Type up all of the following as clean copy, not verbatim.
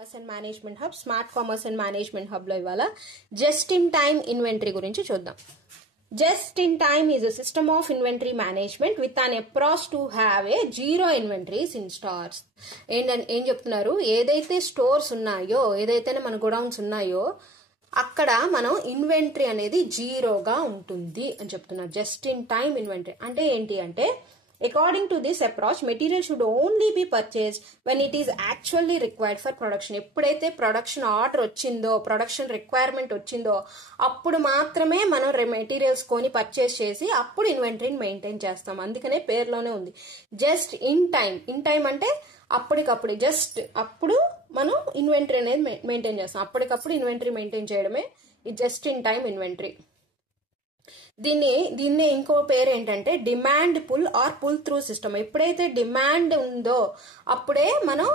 Commerce and management hub smart commerce and management hub లో ఇవాళ just in time inventory గురించి చూద్దాం. Just in time is a system of inventory management with an approach to have a zero inventories in stars. ఏం చెప్తున్నారు, ఏదైతే stores ఉన్నాయో, ఏదైతే మన గోడౌన్స్ ఉన్నాయో అక్కడ మనం ఇన్వెంటరీ అనేది జీరోగా ఉంటుంది అని చెప్తున్నారు. జస్ట్ ఇన్ టైమ్ ఇన్వెంటరీ అంటే ఏంటి అంటే, according to this approach material should only be purchased when it is actually required for production. ఎప్పుడైతే ప్రొడక్షన్ ఆర్డర్ వచ్చిందో, ప్రొడక్షన్ రిక్వైర్మెంట్ వచ్చిందో అప్పుడు మాత్రమే మనం మెటీరియల్స్ కొని పర్చేస్ చేసి అప్పుడు ఇన్వెంటరీని మెయింటైన్ చేస్తాం. అందుకనే పేరులోనే ఉంది just in time. In time అంటే అప్పటికప్పుడు, జస్ట్ అప్పుడు మనం ఇన్వెంటరీ అనేది మెయింటైన్ చేస్తాం. అప్పటికప్పుడు ఇన్వెంటరీ మెయింటైన్ చేయడమే ఈ జస్ట్ ఇన్ టైమ్ ఇన్వెంటరీ. దీన్ని ఇంకో పేరు ఏంటంటే demand pull or pull through system. ఎప్పుడైతే డిమాండ్ ఉందో అప్పుడే మనం,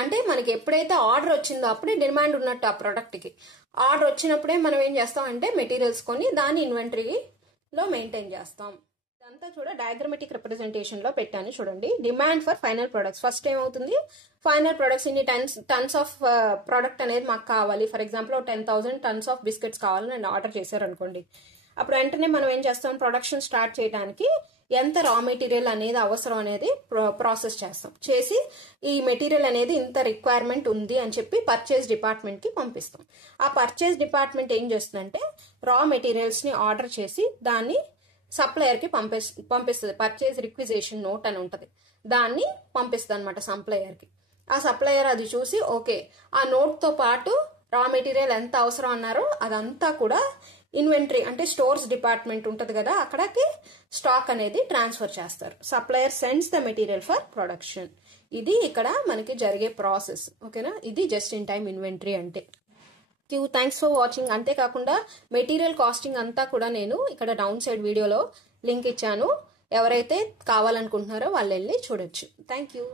అంటే మనకి ఎప్పుడైతే ఆర్డర్ వచ్చిందో అప్పుడే డిమాండ్ ఉన్నట్టు ఆ ప్రోడక్ట్ కి. ఆర్డర్ వచ్చినప్పుడే మనం ఏం చేస్తాం అంటే మెటీరియల్స్ కొని దాన్ని ఇన్వెంటరీలో మెయింటైన్ చేస్తాం. ఇదంతా డయాగ్రమెటిక్ రిప్రజెంటేషన్ లో పెట్టాను చూడండి. Demand for final products. First ఏమవుతుంది, ఫైనల్ ప్రొడక్ట్స్ ఇన్ని టన్స్ ఆఫ్ ప్రోడక్ట్ అనేది మాకు కావాలి. For example 10,000 tons of biscuits కావాలని నేను ఆర్డర్ చేశారు అనుకోండి. అప్పుడు వెంటనే మనం ఏం చేస్తాం, ప్రొడక్షన్ స్టార్ట్ చేయడానికి ఎంత రా మెటీరియల్ అనేది అవసరం అనేది ప్రాసెస్ చేస్తాం. చేసి ఈ మెటీరియల్ అనేది ఇంత రిక్వైర్మెంట్ ఉంది అని చెప్పి పర్చేస్ డిపార్ట్మెంట్ కి పంపిస్తాం. ఆ పర్చేస్ డిపార్ట్మెంట్ ఏం చేస్తుందంటే రా మెటీరియల్స్ ని ఆర్డర్ చేసి దాన్ని సప్లయర్ కి పంపిస్తుంది. పర్చేస్ రిక్విజేషన్ నోట్ అని ఉంటది, దాన్ని పంపిస్తుంది అనమాట సప్లయర్ కి. ఆ సప్లయర్ అది చూసి ఓకే, ఆ నోట్ తో పాటు రా మెటీరియల్ ఎంత అవసరం అన్నారో అదంతా కూడా ఇన్వెంటరీ అంటే స్టోర్స్ డిపార్ట్మెంట్ ఉంటది కదా, అక్కడికి స్టాక్ అనేది ట్రాన్స్ఫర్ చేస్తారు. Supplier sends the material for production. ఇది ఇక్కడ మనకి జరిగే ప్రాసెస్. ఓకేనా, ఇది జస్ట్ ఇన్ టైమ్ ఇన్వెంటరీ అంటే. Thanks for watching. అంతేకాకుండా మెటీరియల్ కాస్టింగ్ అంతా కూడా నేను ఇక్కడ డౌన్ సైడ్ వీడియోలో లింక్ ఇచ్చాను. ఎవరైతే కావాలనుకుంటున్నారో వాళ్ళు వెళ్ళి చూడొచ్చు. Thank you.